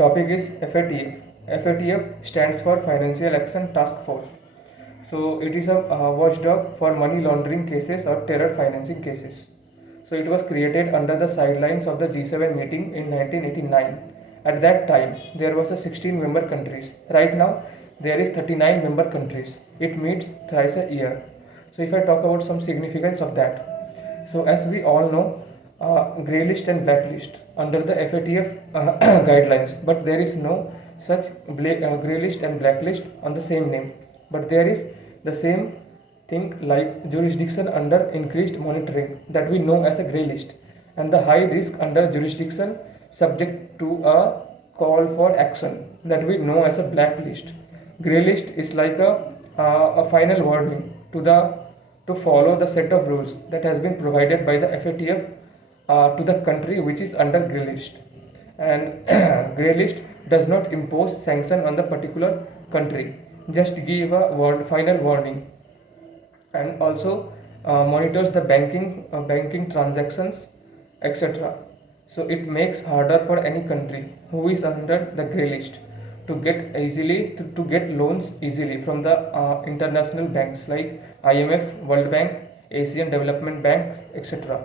Topic is FATF. FATF stands for Financial Action Task Force. So it is a watchdog for money laundering cases or terror financing cases. So it was created under the sidelines of the G7 meeting in 1989. At that time, there was a 16 member countries. Right now, there is 39 member countries. It meets thrice a year. So if I talk about some significance of that, so as we all know, grey list and blacklist under the FATF guidelines, but there is no such grey list and blacklist on the same name. But there is the same thing like jurisdiction under increased monitoring that we know as a grey list, and the high risk under jurisdiction subject to a call for action that we know as a blacklist. Grey list is like a final warning to follow the set of rules that has been provided by the FATF to the country which is under grey list. And grey list does not impose sanction on the particular country, just give a final warning, and also monitors the banking transactions, etc. So it makes harder for any country who is under the grey list to get loans easily from the international banks like IMF, World Bank, Asian Development Bank, etc.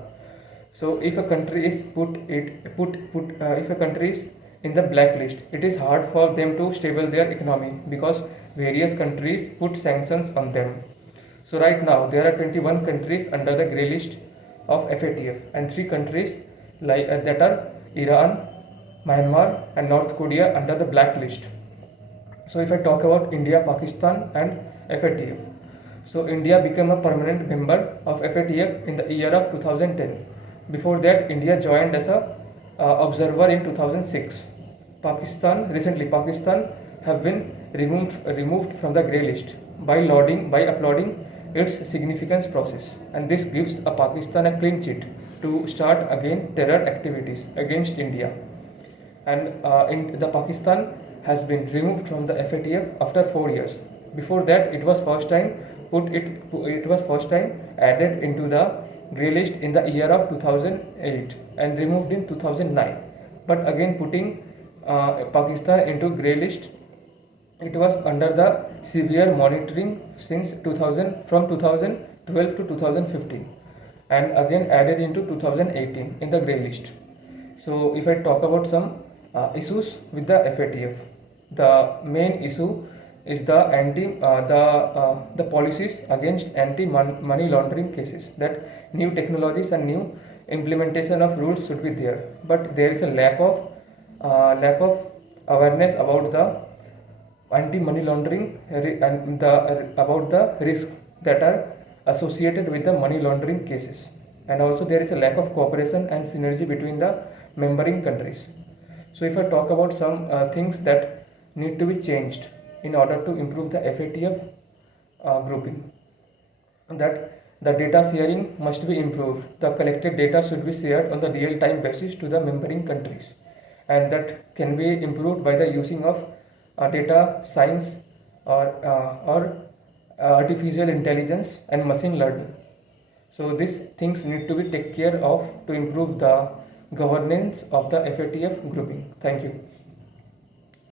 So if a country is if a country is in the blacklist, it is hard for them to stable their economy because various countries put sanctions on them. So right now there are 21 countries under the grey list of FATF, and 3 countries that are Iran, Myanmar and North Korea under the blacklist. So if I talk about India, Pakistan and FATF. So India became a permanent member of FATF in the year of 2010. Before that, India joined as a observer in 2006. Pakistan have been removed from the grey list by applauding its significance process, and this gives a Pakistan a clean sheet to start again terror activities against India. And in the Pakistan has been removed from the FATF after 4 years. Before that, it was first time added into the grey list in the year of 2008 and removed in 2009. But again putting Pakistan into grey list, it was under the severe monitoring since 2012 to 2015, and again added into 2018 in the grey list. So if I talk about some issues with the FATF, the main issue is the policies against anti money laundering cases, that new technologies and new implementation of rules should be there, but there is a lack of awareness about the anti money laundering and about the risk that are associated with the money laundering cases, and also there is a lack of cooperation and synergy between the membering countries. So if I talk about some things that need to be changed in order to improve the FATF grouping, that the data sharing must be improved. The collected data should be shared on the real-time basis to the membering countries, and that can be improved by the using of data science or artificial intelligence and machine learning. So these things need to be taken care of to improve the governance of the FATF grouping. Thank you.